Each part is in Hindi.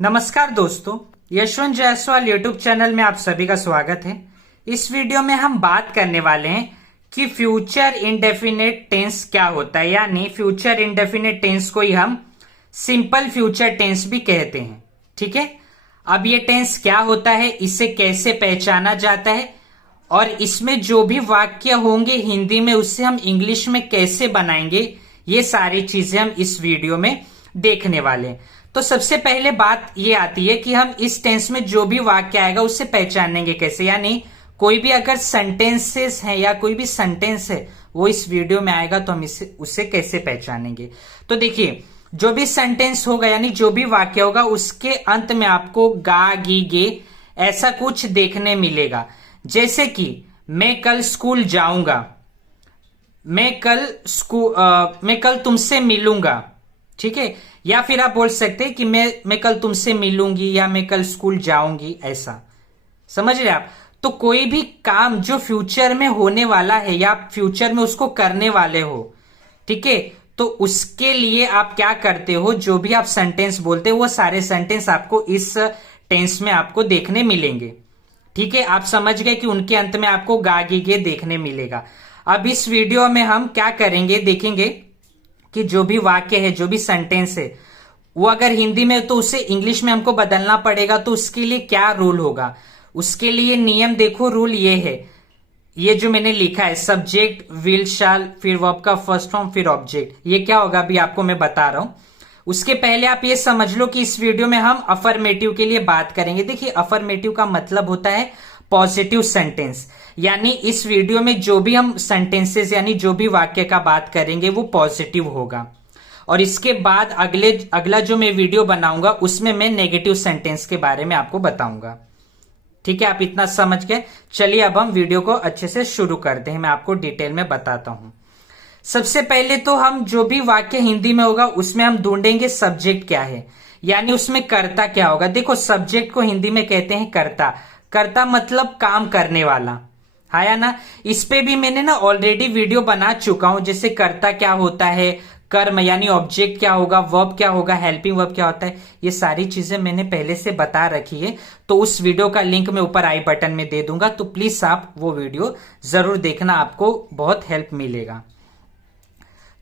नमस्कार दोस्तों, यशवंत जायसवाल यूट्यूब चैनल में आप सभी का स्वागत है। इस वीडियो में हम बात करने वाले हैं कि फ्यूचर इंडेफिनिट टेंस क्या होता है, यानी फ्यूचर इंडेफिनिट टेंस को ही हम सिंपल फ्यूचर टेंस भी कहते हैं। ठीक है, अब ये टेंस क्या होता है, इसे कैसे पहचाना जाता है और इसमें जो भी वाक्य होंगे हिंदी में उससे हम इंग्लिश में कैसे बनाएंगे, ये सारी चीजें हम इस वीडियो में देखने वाले हैं। तो सबसे पहले बात ये आती है कि हम इस टेंस में जो भी वाक्य आएगा उससे पहचानेंगे कैसे, यानी कोई भी अगर सेंटेंसेस है या कोई भी सेंटेंस है वो इस वीडियो में आएगा तो हम उसे कैसे पहचानेंगे। तो देखिए, जो भी सेंटेंस होगा यानी जो भी वाक्य होगा उसके अंत में आपको गा गी गे ऐसा कुछ देखने मिलेगा। जैसे कि मैं कल स्कूल जाऊंगा, मैं कल तुमसे मिलूंगा। ठीक है, या फिर आप बोल सकते हैं कि मैं कल तुमसे मिलूंगी या मैं कल स्कूल जाऊंगी, ऐसा समझ रहे आप। तो कोई भी काम जो फ्यूचर में होने वाला है या आप फ्यूचर में उसको करने वाले हो, ठीक है, तो उसके लिए आप क्या करते हो, जो भी आप सेंटेंस बोलते हो वो सारे सेंटेंस आपको इस टेंस में आपको देखने मिलेंगे। ठीक है, आप समझ गए कि उनके अंत में आपको गा गी गे देखने मिलेगा। अब इस वीडियो में हम क्या करेंगे, देखेंगे कि जो भी वाक्य है, जो भी सेंटेंस है, वो अगर हिंदी में तो उसे इंग्लिश में हमको बदलना पड़ेगा। तो उसके लिए क्या रूल होगा, उसके लिए नियम देखो। रूल ये है, ये जो मैंने लिखा है सब्जेक्ट विल शाल फिर वर्ब का फर्स्ट फॉर्म फिर ऑब्जेक्ट, ये क्या होगा अभी आपको मैं बता रहा हूं। उसके पहले आप ये समझ लो कि इस वीडियो में हम अफर्मेटिव के लिए बात करेंगे। देखिए, अफर्मेटिव का मतलब होता है पॉजिटिव सेंटेंस, यानी इस वीडियो में जो भी हम सेंटेंसेस यानी जो भी वाक्य का बात करेंगे वो पॉजिटिव होगा। और इसके बाद अगला जो मैं वीडियो बनाऊंगा उसमें मैं नेगेटिव सेंटेंस के बारे में आपको बताऊंगा। ठीक है, आप इतना समझ गए। चलिए अब हम वीडियो को अच्छे से शुरू करते हैं, मैं आपको डिटेल में बताता हूं। सबसे पहले तो हम जो भी वाक्य हिंदी में होगा उसमें हम ढूंढेंगे सब्जेक्ट क्या है, यानी उसमें कर्ता क्या होगा। देखो, सब्जेक्ट को हिंदी में कहते हैं कर्ता। कर्ता मतलब काम करने वाला, हाँ या ना। इस पे भी मैंने ना ऑलरेडी वीडियो बना चुका हूं, जैसे कर्ता क्या होता है, कर्म यानी ऑब्जेक्ट क्या होगा, वर्ब क्या होगा, हेल्पिंग वर्ब क्या होता है, ये सारी चीजें मैंने पहले से बता रखी है। तो उस वीडियो का लिंक मैं ऊपर आई बटन में दे दूंगा, तो प्लीज आप वो वीडियो जरूर देखना, आपको बहुत हेल्प मिलेगा।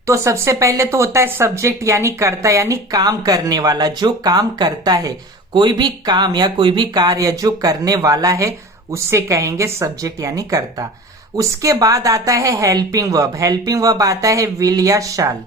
तो सबसे पहले तो होता है सब्जेक्ट यानी कर्ता, यानी काम करने वाला, जो काम करता है। कोई भी काम या कोई भी कार्य जो करने वाला है उससे कहेंगे सब्जेक्ट यानी कर्ता। उसके बाद आता है हेल्पिंग वर्ब। हेल्पिंग वर्ब आता है विल या शाल।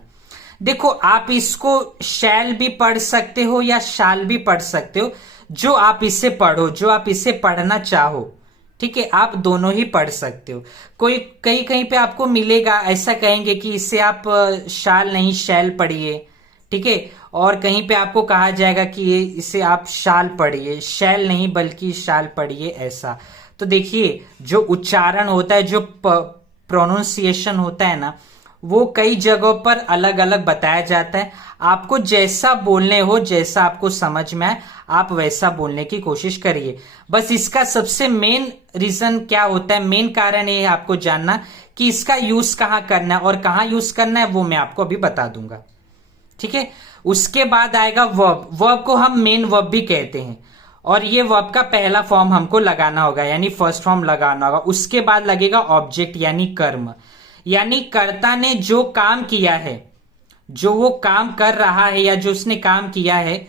देखो, आप इसको शैल भी पढ़ सकते हो या शाल भी पढ़ सकते हो, जो आप इसे पढ़ो, जो आप इसे पढ़ना चाहो। ठीक है, आप दोनों ही पढ़ सकते हो। कोई कहीं पे आपको मिलेगा ऐसा कहेंगे कि इसे आप शाल नहीं शैल पढ़िए। ठीक है, और कहीं पे आपको कहा जाएगा कि ये इसे आप शाल पढ़िए, शैल नहीं बल्कि शाल पढ़िए, ऐसा। तो देखिए, जो उच्चारण होता है, जो प्रोनाउंसिएशन होता है ना, वो कई जगहों पर अलग अलग बताया जाता है। आपको जैसा बोलने हो, जैसा आपको समझ में आए, आप वैसा बोलने की कोशिश करिए। बस इसका सबसे मेन रीजन क्या होता है, मेन कारण ये है आपको जानना कि इसका यूज कहाँ करना है और कहाँ यूज करना है, वो मैं आपको अभी बता दूंगा। ठीक है, उसके बाद आएगा वर्ब। वर्ब को हम मेन वर्ब भी कहते हैं, और ये वर्ब का पहला फॉर्म हमको लगाना होगा, यानी फर्स्ट फॉर्म लगाना होगा। उसके बाद लगेगा ऑब्जेक्ट यानी कर्म, यानी कर्ता ने जो काम किया है, जो वो काम कर रहा है या जो उसने काम किया है,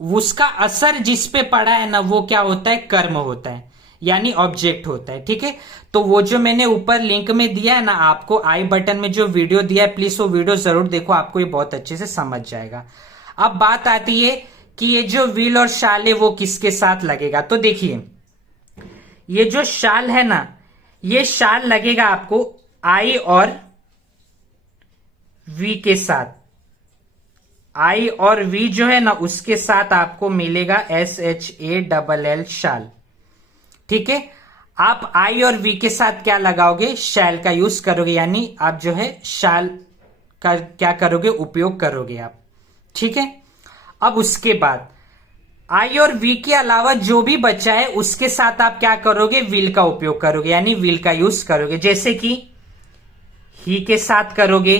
उसका असर जिस पे पड़ा है ना, वो क्या होता है, कर्म होता है, यानी ऑब्जेक्ट होता है। ठीक है, तो वो जो मैंने ऊपर लिंक में दिया है ना, आपको आई बटन में जो वीडियो दिया है, प्लीज वो वीडियो जरूर देखो, आपको ये बहुत अच्छे से समझ जाएगा। अब बात आती है कि ये जो विल और शाल है वो किसके साथ लगेगा। तो देखिए, ये जो शाल है ना, ये शाल लगेगा आपको आई और वी के साथ। आई और वी जो है ना उसके साथ आपको मिलेगा SHALL शाल। ठीक है, आप आई और वी के साथ क्या लगाओगे, शैल का यूज करोगे, यानी आप जो है शाल का क्या करोगे, उपयोग करोगे आप। ठीक है, अब उसके बाद आई और वी के अलावा जो भी बचा है उसके साथ आप क्या करोगे, विल का उपयोग करोगे, यानी विल का यूज करोगे। जैसे कि ही के साथ करोगे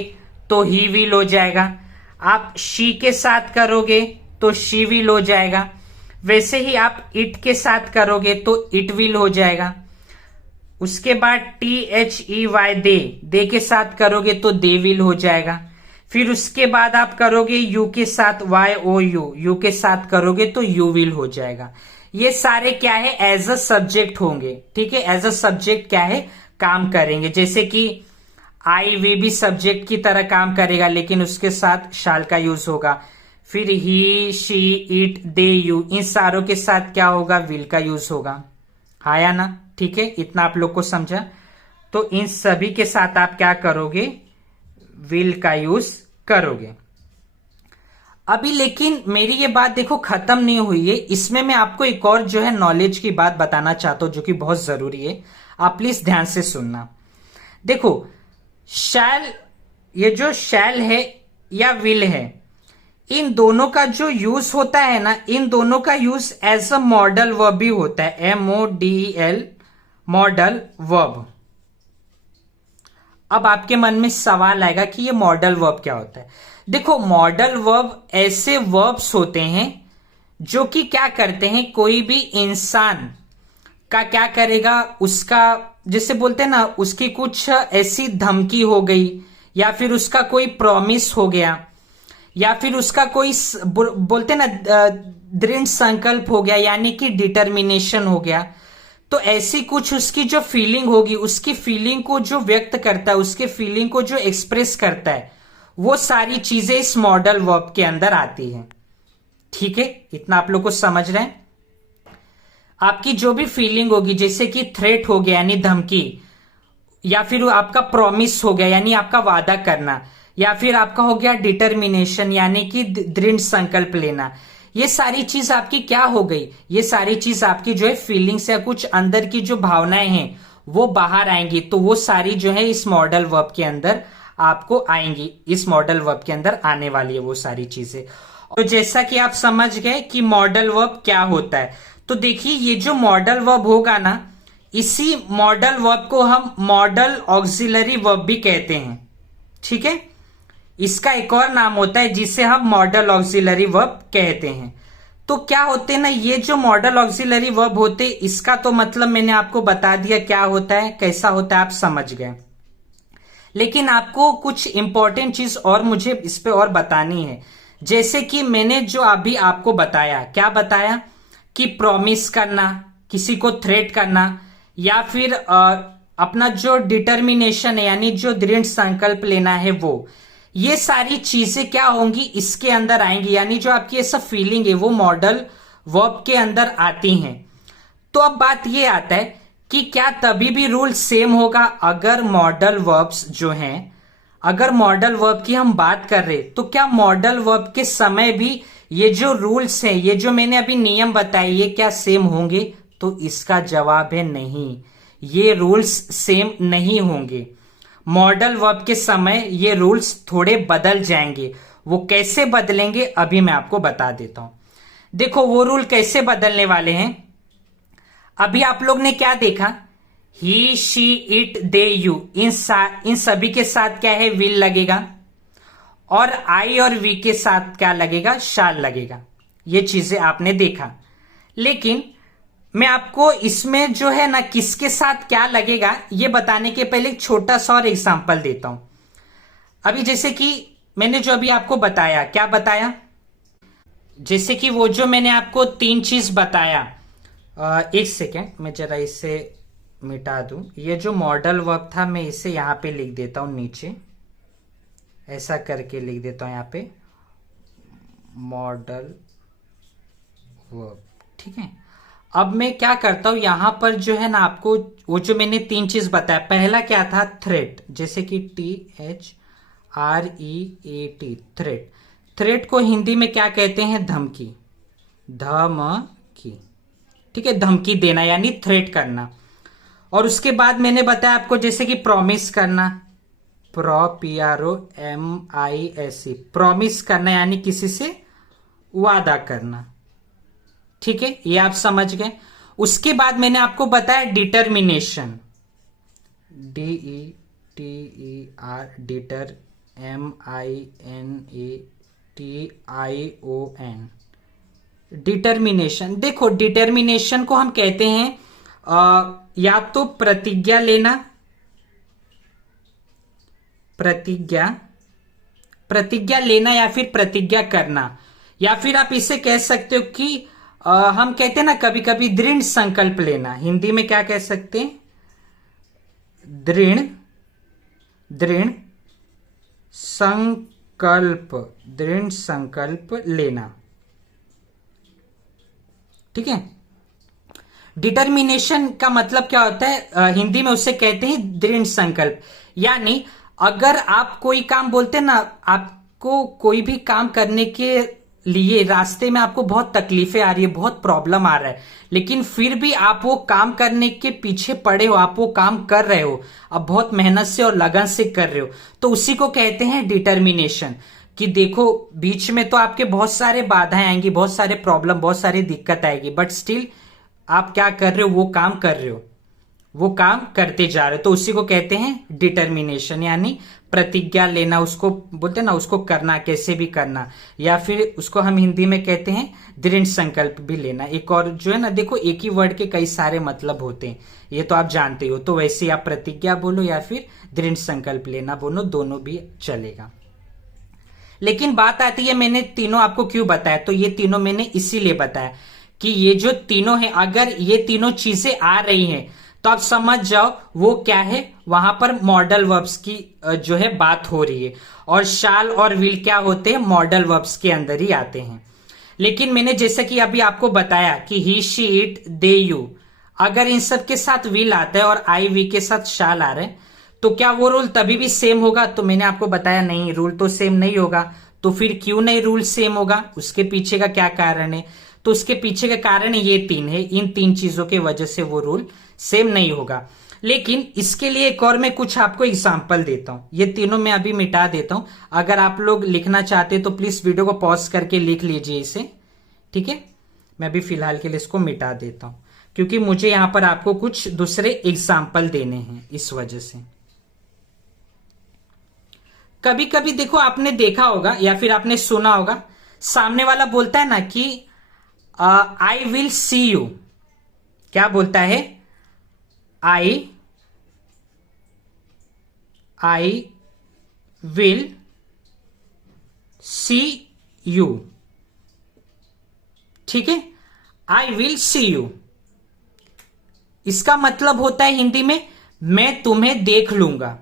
तो ही विल हो जाएगा, आप शी के साथ करोगे तो शी विल हो जाएगा। वैसे ही आप इट के साथ करोगे तो इट विल हो जाएगा। उसके बाद THEY दे के साथ करोगे तो दे विल हो जाएगा। फिर उसके बाद आप करोगे यू के साथ YOU, यू के साथ करोगे तो यू विल हो जाएगा। ये सारे क्या है, एज अ सब्जेक्ट होंगे। ठीक है, एज अ सब्जेक्ट क्या है, काम करेंगे। जैसे कि आई वी भी सब्जेक्ट की तरह काम करेगा, लेकिन उसके साथ शाल का यूज होगा। फिर ही, शी, इट, दे, यू, इन सारों के साथ क्या होगा, विल का यूज होगा। हाँ या ना? ठीक है, इतना आप लोग को समझा। तो इन सभी के साथ आप क्या करोगे, विल का यूज करोगे। अभी लेकिन मेरी ये बात देखो खत्म नहीं हुई है, इसमें मैं आपको एक और जो है नॉलेज की बात बताना चाहता हूं, जो कि बहुत जरूरी है। आप प्लीज ध्यान से सुनना। देखो, शैल, ये जो शैल है या विल है, इन दोनों का जो यूज होता है ना, इन दोनों का use as a model verb भी होता है। MODEL, model verb. अब आपके मन में सवाल आएगा कि ये मॉडल वर्ब क्या होता है। देखो, मॉडल वर्ब ऐसे वर्ब्स होते हैं जो कि क्या करते हैं, कोई भी इंसान का क्या करेगा, उसका जैसे बोलते हैं ना, उसकी कुछ ऐसी धमकी हो गई, या फिर उसका कोई प्रॉमिस हो गया, या फिर उसका कोई बोलते हैं ना दृढ़ संकल्प हो गया, यानी कि डिटर्मिनेशन हो गया। तो ऐसी कुछ उसकी जो फीलिंग होगी, उसकी फीलिंग को जो व्यक्त करता है, उसके फीलिंग को जो एक्सप्रेस करता है, वो सारी चीजें इस मॉडल वर्ब के अंदर आती हैं। ठीक है, इतना आप लोग को समझ रहे हैं। आपकी जो भी फीलिंग होगी, जैसे कि थ्रेट हो गया यानी धमकी, या फिर आपका प्रॉमिस हो गया यानी आपका वादा करना, या फिर आपका हो गया डिटर्मिनेशन यानी कि दृढ़ संकल्प लेना, ये सारी चीज आपकी क्या हो गई, ये सारी चीज आपकी जो है फीलिंग्स या कुछ अंदर की जो भावनाएं हैं वो बाहर आएंगी। तो वो सारी जो है इस मॉडल वर्ब के अंदर आपको आएंगी, इस मॉडल वर्ब के अंदर आने वाली है वो सारी चीजें। तो जैसा कि आप समझ गए कि मॉडल वर्ब क्या होता है, तो देखिए ये जो मॉडल वर्ब होगा ना, इसी मॉडल वर्ब को हम मॉडल ऑक्सिलरी वर्ब भी कहते हैं। ठीक है, इसका एक और नाम होता है जिसे हम मॉडल ऑक्सिलरी वर्ब कहते हैं। तो क्या होते हैं ना, ये जो मॉडल ऑक्सिलरी वर्ब होते, इसका तो मतलब मैंने आपको बता दिया क्या होता है, कैसा होता है, आप समझ गए। लेकिन आपको कुछ इंपॉर्टेंट चीज और मुझे इस पे और बतानी है। जैसे कि मैंने जो अभी आपको बताया, क्या बताया कि प्रॉमिस करना, किसी को थ्रेट करना, या फिर अपना जो डिटर्मिनेशन है यानी जो दृढ़ संकल्प लेना है, वो ये सारी चीजें क्या होंगी, इसके अंदर आएंगी। यानी जो आपकी ऐसा फीलिंग है वो मॉडल वर्ब के अंदर आती हैं। तो अब बात ये आता है कि क्या तभी भी रूल सेम होगा अगर मॉडल वर्ब्स जो हैं, अगर मॉडल वर्ब की हम बात कर रहे, तो क्या मॉडल वर्ब के समय भी ये जो रूल्स हैं, ये जो मैंने अभी नियम बताए, ये क्या सेम होंगे? तो इसका जवाब है नहीं, ये रूल्स सेम नहीं होंगे। मॉडल वर्ब के समय ये रूल्स थोड़े बदल जाएंगे। वो कैसे बदलेंगे अभी मैं आपको बता देता हूं। देखो वो रूल कैसे बदलने वाले हैं। अभी आप लोग ने क्या देखा, ही, शी, इट, दे, यू, इन सभी के साथ क्या है, विल लगेगा, और आई और वी के साथ क्या लगेगा, शाल लगेगा। ये चीजें आपने देखा। लेकिन मैं आपको इसमें जो है ना किसके साथ क्या लगेगा ये बताने के पहले एक छोटा सा और एग्जांपल देता हूं। अभी जैसे कि मैंने जो अभी आपको बताया, क्या बताया, जैसे कि वो जो मैंने आपको 3 चीज बताया, एक सेकेंड मैं जरा इसे मिटा दूं। ये जो मॉडल वर्ब था मैं इसे यहां पे लिख देता हूं, नीचे ऐसा करके लिख देता हूं यहां पे, मॉडल वर्ब। ठीक है, अब मैं क्या करता हूं, यहां पर जो है ना आपको वो जो मैंने 3 चीज बताया, पहला क्या था, थ्रेट, जैसे कि THREAT, थ्रेट। थ्रेट को हिंदी में क्या कहते हैं, धमकी, धमकी। ठीक है, धमकी देना यानी थ्रेट करना। और उसके बाद मैंने बताया आपको जैसे कि प्रॉमिस करना, PROMISE, प्रॉमिस करना यानी किसी से वादा करना। ठीक है, ये आप समझ गए। उसके बाद मैंने आपको बताया determination, DETER, deter, MINATION, determination, देखो डिटर्मिनेशन को हम कहते हैं या तो प्रतिज्ञा लेना, प्रतिज्ञा लेना या फिर प्रतिज्ञा करना, या फिर आप इसे कह सकते हो कि हम कहते हैं ना कभी कभी दृढ़ संकल्प लेना। हिंदी में क्या कह सकते हैं? दृढ़ संकल्प लेना। ठीक है। डिटर्मिनेशन का मतलब क्या होता है? हिंदी में उसे कहते हैं दृढ़ संकल्प। यानी अगर आप कोई काम बोलते हैं ना, आपको कोई भी काम करने के लिए रास्ते में आपको बहुत तकलीफें आ रही है, बहुत प्रॉब्लम आ रहा है, लेकिन फिर भी आप वो काम करने के पीछे पड़े हो, आप वो काम कर रहे हो, अब बहुत मेहनत से और लगन से कर रहे हो, तो उसी को कहते हैं डिटर्मिनेशन। कि देखो बीच में तो आपके बहुत सारे बाधाएं आएंगी, बहुत सारे प्रॉब्लम, बहुत सारी दिक्कत आएगी, बट स्टिल आप क्या कर रहे हो? वो काम कर रहे हो, वो काम करते जा रहे हो, तो उसी को कहते हैं डिटर्मिनेशन। यानी प्रतिज्ञा लेना, उसको बोलते हैं ना, उसको करना, कैसे भी करना, या फिर उसको हम हिंदी में कहते हैं दृढ़ संकल्प भी लेना। एक और जो है ना, देखो एक ही वर्ड के कई सारे मतलब होते हैं, ये तो आप जानते हो, तो वैसे आप प्रतिज्ञा बोलो या फिर दृढ़ संकल्प लेना बोलो, दोनों भी चलेगा। लेकिन बात आती है, मैंने तीनों आपको क्यों बताया? तो ये तीनों मैंने इसीलिए बताया कि ये जो तीनों हैं, अगर ये तीनों चीजें आ रही हैं तो आप समझ जाओ वो क्या है, वहां पर मॉडल वर्ब्स की जो है बात हो रही है। और शाल और विल क्या होते हैं? मॉडल वर्ब्स के अंदर ही आते हैं। लेकिन मैंने जैसे कि अभी आपको बताया कि ही, शी, इट, दे, यू, अगर इन सब के साथ विल आता है और आई, वी के साथ शाल आ रहे हैं, तो क्या वो रूल तभी भी सेम होगा? तो मैंने आपको बताया नहीं, रूल तो सेम नहीं होगा। तो फिर क्यों नहीं रूल सेम होगा? उसके पीछे का क्या कारण है? तो उसके पीछे का कारण ये तीन है, इन तीन चीजों की वजह से वो रूल सेम नहीं होगा। लेकिन इसके लिए एक और मैं कुछ आपको एग्जांपल देता हूं। ये तीनों मैं अभी मिटा देता हूं, अगर आप लोग लिखना चाहते तो प्लीज वीडियो को पॉज करके लिख लीजिए इसे। ठीक है, मैं अभी फिलहाल के लिए इसको मिटा देता हूं, क्योंकि मुझे यहां पर आपको कुछ दूसरे एग्जाम्पल देने हैं, इस वजह से। कभी कभी देखो आपने देखा होगा या फिर आपने सुना होगा, सामने वाला बोलता है ना कि आई विल सी यू। क्या बोलता है? I will see you. ठीक है, आई विल सी यू, इसका मतलब होता है हिंदी में मैं तुम्हें देख लूंगा।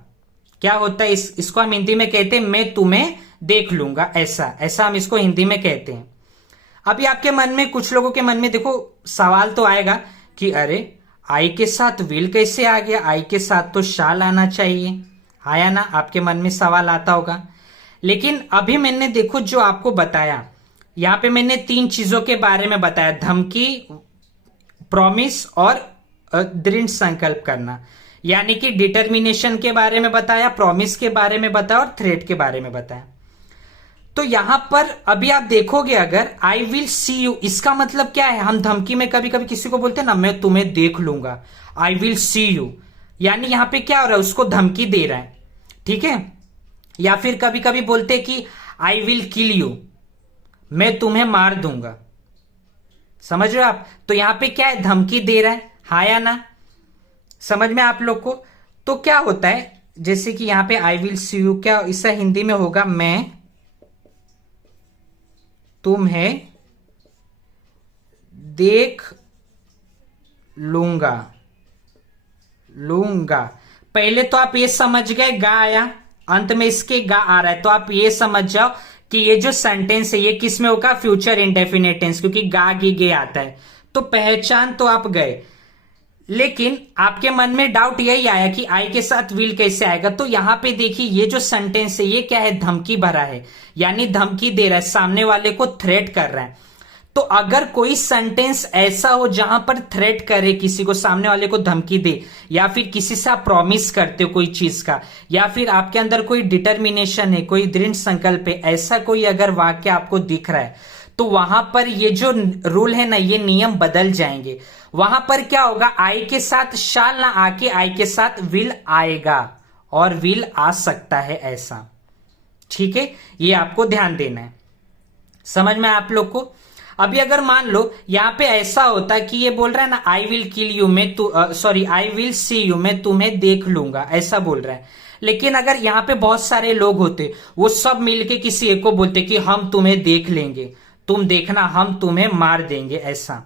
क्या होता है इसको हम हिंदी में कहते हैं मैं तुम्हें देख लूंगा, ऐसा हम इसको हिंदी में कहते हैं। अभी आपके मन में, कुछ लोगों के मन में देखो सवाल तो आएगा कि अरे आई के साथ विल कैसे आ गया, आई के साथ तो शाल आना चाहिए, आया ना? आपके मन में सवाल आता होगा। लेकिन अभी मैंने देखो जो आपको बताया, यहां पे मैंने तीन चीजों के बारे में बताया, धमकी, प्रॉमिस और दृढ़ संकल्प करना। यानी कि डिटर्मिनेशन के बारे में बताया, प्रॉमिस के बारे में बताया और थ्रेट के बारे में बताया। तो यहां पर अभी आप देखोगे, अगर आई विल सी यू, इसका मतलब क्या है? हम धमकी में कभी कभी किसी को बोलते हैं ना, मैं तुम्हें देख लूंगा, आई विल सी यू, यानी यहां पे क्या हो रहा है? उसको धमकी दे रहा है। ठीक है। या फिर कभी कभी बोलते कि आई विल किल यू, मैं तुम्हें मार दूंगा। समझ रहे हो आप? तो यहां पे क्या है? धमकी दे रहा है, हाँ या ना? समझ में आप लोग को? तो क्या होता है, जैसे कि यहां पे आई विल सी यू, क्या इसका हिंदी में होगा? मैं तुम्हें देख लूंगा। पहले तो आप ये समझ गए, गा आया, अंत में इसके गा आ रहा है, तो आप ये समझ जाओ कि ये जो सेंटेंस है ये किस में होगा? फ्यूचर इंडेफिनिट टेंस, क्योंकि गा गी गे आता है, तो पहचान तो आप गए। लेकिन आपके मन में डाउट यही आया कि आई के साथ विल कैसे आएगा? तो यहां पे देखिए ये जो सेंटेंस है ये क्या है? धमकी भरा है, यानी धमकी दे रहा है, सामने वाले को थ्रेट कर रहा है। तो अगर कोई सेंटेंस ऐसा हो जहां पर थ्रेट करे, किसी को, सामने वाले को धमकी दे, या फिर किसी से आप प्रॉमिस करते हो कोई चीज का, या फिर आपके अंदर कोई डिटर्मिनेशन है, कोई दृढ़ संकल्प है, ऐसा कोई अगर वाक्य आपको दिख रहा है, तो वहां पर ये जो रूल है ना, ये नियम बदल जाएंगे। वहां पर क्या होगा? आई के साथ शाल ना आके आई के साथ विल आएगा, और विल आ सकता है ऐसा। ठीक है, ये आपको ध्यान देना है। समझ में आप लोग को? अभी अगर मान लो यहाँ पे ऐसा होता कि ये बोल रहा है ना, आई विल किल यू, मैं sorry I will see you, मैं तुम्हें देख लूंगा, ऐसा बोल रहा है। लेकिन अगर यहाँ पे बहुत सारे लोग होते, वो सब मिलके किसी एक को बोलते कि हम तुम्हें देख लेंगे, तुम देखना हम तुम्हें मार देंगे, ऐसा।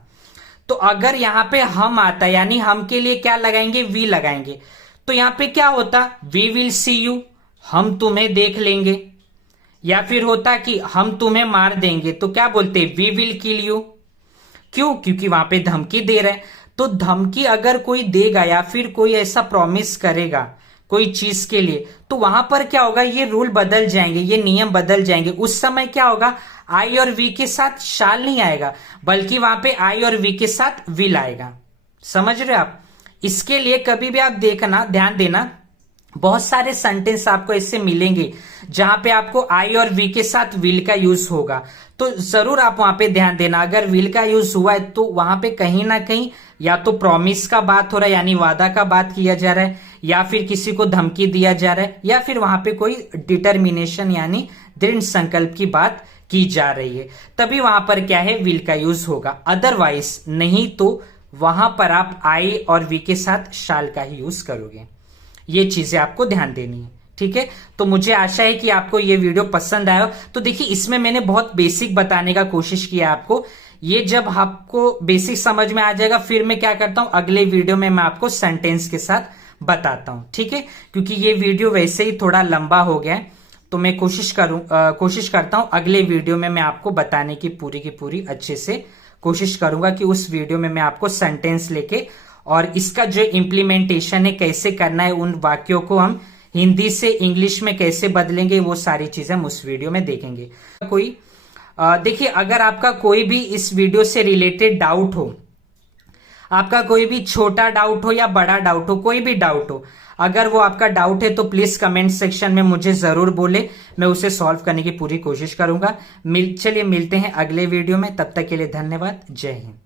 तो अगर यहाँ पे हम आता, यानी हम के लिए क्या लगाएंगे, वी लगाएंगे, तो यहाँ पे क्या होता, वी विल सी यू, हम तुम्हें देख लेंगे। या फिर होता कि हम तुम्हें मार देंगे, तो क्या बोलते, वी विल किल यू। क्यों, क्योंकि वहां पे धमकी दे रहे हैं। तो धमकी अगर कोई देगा या फिर कोई ऐसा प्रॉमिस करेगा कोई चीज के लिए, तो वहां पर क्या होगा, ये रूल बदल जाएंगे, ये नियम बदल जाएंगे। उस समय क्या होगा, आई और वी के साथ शाल नहीं आएगा, बल्कि वहां पे आई और वी के साथ विल आएगा। समझ रहे हो आप? इसके लिए कभी भी आप देखना, ध्यान देना, बहुत सारे सेंटेंस आपको ऐसे मिलेंगे जहां पे आपको आई और वी के साथ विल का यूज होगा। तो जरूर आप वहां पे ध्यान देना, अगर विल का यूज हुआ है तो वहां पे कहीं ना कहीं या तो प्रॉमिस का बात हो रहा है, यानी वादा का बात किया जा रहा है, या फिर किसी को धमकी दिया जा रहा है, या फिर वहां पे कोई डिटर्मिनेशन यानी दृढ़ संकल्प की बात की जा रही है, तभी वहां पर क्या है, विल का यूज होगा। अदरवाइज नहीं तो वहां पर आप आई और वी के साथ शाल का ही यूज करोगे। ये चीजें आपको ध्यान देनी है, ठीक है। तो मुझे आशा है कि आपको ये वीडियो पसंद आया। तो देखिए, इसमें मैंने बहुत बेसिक बताने का कोशिश किया आपको। ये जब आपको बेसिक समझ में आ जाएगा, फिर मैं क्या करता हूं, अगले वीडियो में मैं आपको सेंटेंस के साथ बताता हूं, ठीक है। क्योंकि ये वीडियो वैसे ही थोड़ा लंबा हो गया है, तो मैं कोशिश करता हूं अगले वीडियो में मैं आपको बताने की पूरी अच्छे से कोशिश करूंगा कि उस वीडियो में मैं आपको सेंटेंस लेके और इसका जो इम्प्लीमेंटेशन है कैसे करना है, उन वाक्यों को हम हिंदी से इंग्लिश में कैसे बदलेंगे, वो सारी चीजें हम उस वीडियो में देखेंगे। कोई देखिए, अगर आपका कोई भी इस वीडियो से रिलेटेड डाउट हो, आपका कोई भी छोटा डाउट हो या बड़ा डाउट हो, कोई भी डाउट हो, अगर वो आपका डाउट है तो प्लीज कमेंट सेक्शन में मुझे जरूर बोले, मैं उसे सॉल्व करने की पूरी कोशिश करूंगा। चलिए मिलते हैं अगले वीडियो में, तब तक के लिए धन्यवाद। जय हिंद।